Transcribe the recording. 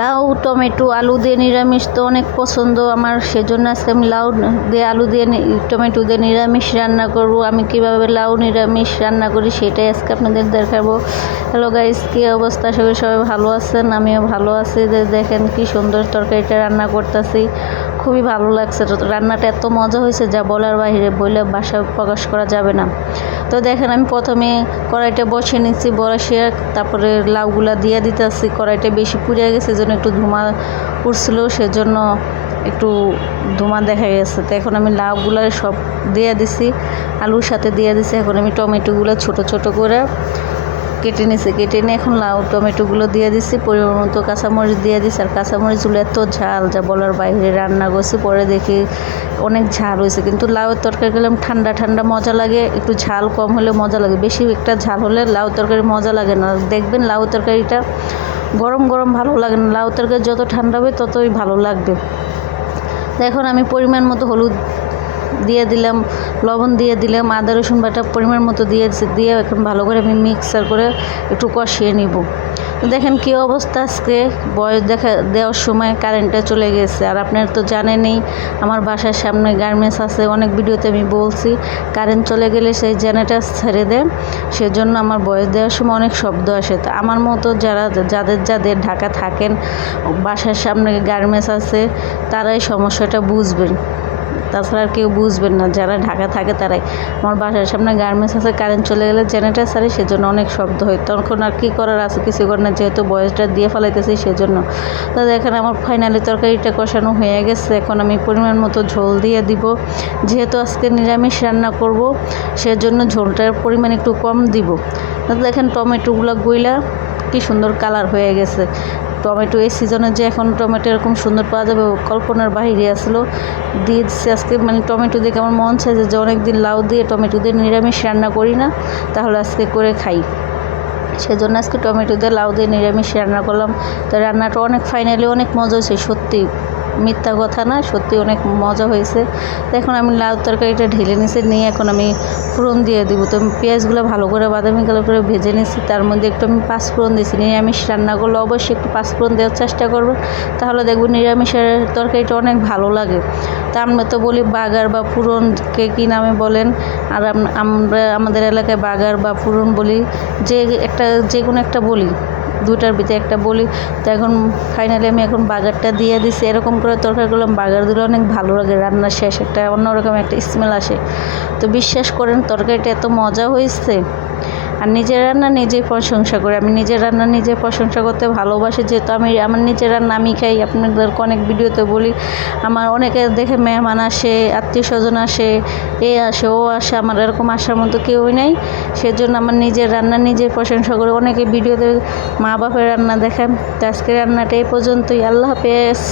লাউ টমেটো আলু দিয়ে নিরামিষ তো অনেক পছন্দ আমার, সেজন্য আজকে আমি লাউ দিয়ে আলু দিয়ে টমেটো দিয়ে নিরামিষ রান্না করব। আমি কিভাবে লাউ নিরামিষ রান্না করি সেটাই আজকে আপনাদের দেখাবো। হ্যালো গাইস, কী অবস্থা? সবাই ভালো আছেন? আমিও ভালো আছি। দেখেন কি সুন্দর তরকারিটা রান্না করতেছি, খুবই ভালো লাগছে। রান্নাটা এত মজা হয়েছে যা বলার বাইরে, বলে বাসা প্রকাশ করা যাবে না। তো দেখেন আমি প্রথমে কড়াইটা বসিয়ে নিচ্ছি, বসিয়ে তারপরে লাউগুলা দিয়ে দিতেছি। কড়াইটা বেশি পুড়ে গেছে, সেজন্য একটু ধোঁয়া উঠছিল, সেজন্য একটু ধোঁয়া দেখা গেছে। তো এখন আমি লাউগুলা সব দিয়ে দিছি, আলুর সাথে দিয়ে দিছি। এখন আমি টমেটোগুলো ছোট ছোট করে কেটে নিয়েছি, কেটে নিয়ে এখন লাউ টমেটোগুলো দিয়ে দিছি, পরিমাণ মতো কাঁচামরিচ দিয়ে দিছি। আর কাঁচামরিচগুলো এত ঝাল যা বলার বাইরে, রান্না করছি পরে দেখি অনেক ঝাল হয়েছে। কিন্তু লাউয়ের তরকারি গেলাম ঠান্ডা ঠান্ডা মজা লাগে, একটু ঝাল কম হলে মজা লাগে, বেশি একটা ঝাল হলে লাউ তরকারি মজা লাগে না। দেখবেন লাউ তরকারিটা গরম গরম ভালো লাগে না, লাউ তরকারি যত ঠান্ডা হবে ততই ভালো লাগবে। এখন আমি পরিমাণ মতো হলুদ দিয়ে দিলাম, লবণ দিয়ে দিলাম, আদা রসুন বাটা পরিমাণ মতো দিয়ে এখন ভালো করে আমি মিক্সার করে একটু কষিয়ে নিব। তো দেখেন কী অবস্থা, আজকে বয়স দেওয়ার সময় কারেন্টটা চলে গেছে। আর আপনারা তো জানেনই আমার বাসার সামনে গার্মেন্টস আছে, অনেক ভিডিওতে আমি বলছি কারেন্ট চলে গেলে সেই জেনারেটর ছেড়ে দেন, সেজন্য আমার বয়স দেওয়ার সময় অনেক শব্দ আসে। তো আমার মতো যাদের ঢাকা থাকেন, বাসার সামনে গার্মেন্টস আছে, তারাই সমস্যাটা বুঝবেন, তাছাড়া আর কেউ বুঝবেন না। যারা ঢাকা থাকে তারাই। আমার বাসার সামনে গার্মেন্টস আছে, কারেন্ট চলে গেলে জেনারেটর ছাড়ে, সেজন্য অনেক শব্দ হয়। তখন আর কী করার আছে, কিছু করার না, যেহেতু বয়সটা দিয়ে ফেলাইতেছি সেজন্য। তো দেখেন আমার ফাইনালি তরকারিটা কষানো হয়ে গেছে। এখন আমি পরিমাণ মতো ঝোল দিয়ে দিব, যেহেতু আজকে নিরামিষ রান্না করব, সেজন্য ঝোলটার পরিমাণ একটু কম দিব। তো দেখেন টমেটোগুলো গইলা কি সুন্দর কালার হয়ে গেছে। টমেটো এই সিজনে যে এখন টমেটো এরকম সুন্দর পাওয়া যাবে কল্পনার বাইরে আসলো। দিয়ে দিচ্ছি আজকে, মানে টমেটো দেখে আমার মন চাই যে অনেক দিন লাউ দিয়ে টমেটো দিয়ে নিরামিষ রান্না করি না, তাহলে আজকে করে খাই। সেজন্য আজকে টমেটো দিয়ে লাউ দিয়ে নিরামিষ রান্না করলাম। তো রান্নাটা অনেক ফাইনালি অনেক মজা হয়েছে, সত্যি মিথ্যা কথা না, সত্যি অনেক মজা হয়েছে। তো এখন আমি লাউ তরকারিটা ঢেলে নিয়েছি, নিয়ে এখন আমি ফোড়ন দিয়ে দিব। তো আমি পেঁয়াজগুলো ভালো করে বাদামি কালার করে ভেজে নিয়েছি, তার মধ্যে একটু আমি পাঁচফোড়ন দিয়েছি। নিরামিষ রান্না করলে অবশ্যই একটু পাঁচফোড়ন দেওয়ার চেষ্টা করবেন, তাহলে দেখব নিরামিষের তরকারিটা অনেক ভালো লাগে। তা আমরা তো বলি বাগার বা ফোড়নকে কী নামে বলেন, আর আমরা আমাদের এলাকায় বাগার বা ফোড়ন বলি, যে কোনো একটা বলি, দুটার ভিতরে একটা বলি। তো এখন ফাইনালি আমি এখন বাগারটা দিয়ে দিছি। এরকম করে তরকারি করলাম, বাগার দিলে অনেক ভালো লাগে, রান্নার শেষ একটা অন্যরকম একটা স্মেল আসে। তো বিশ্বাস করেন তরকারিটা এত মজা হয়েছে। আর নিজের রান্না নিজেই প্রশংসা করি, আমি নিজের রান্না নিজে প্রশংসা করতে ভালোবাসি, যেহেতু আমার নিজের রান্না আমি খাই। আপনাদেরকে অনেক ভিডিওতে বলি, আমার অনেকে দেখে মেহমান আসে, আত্মীয় স্বজন আসে, এ আসে ও আসে, আমার এরকম আসার মতো কেউই নাই। সেজন্য আমার নিজের রান্না নিজেই প্রশংসা করি। অনেকে ভিডিওতে মা বাপের রান্না দেখেন। তো আজকে রান্নাটা এই পর্যন্তই। আল্লাহ হাফেজ।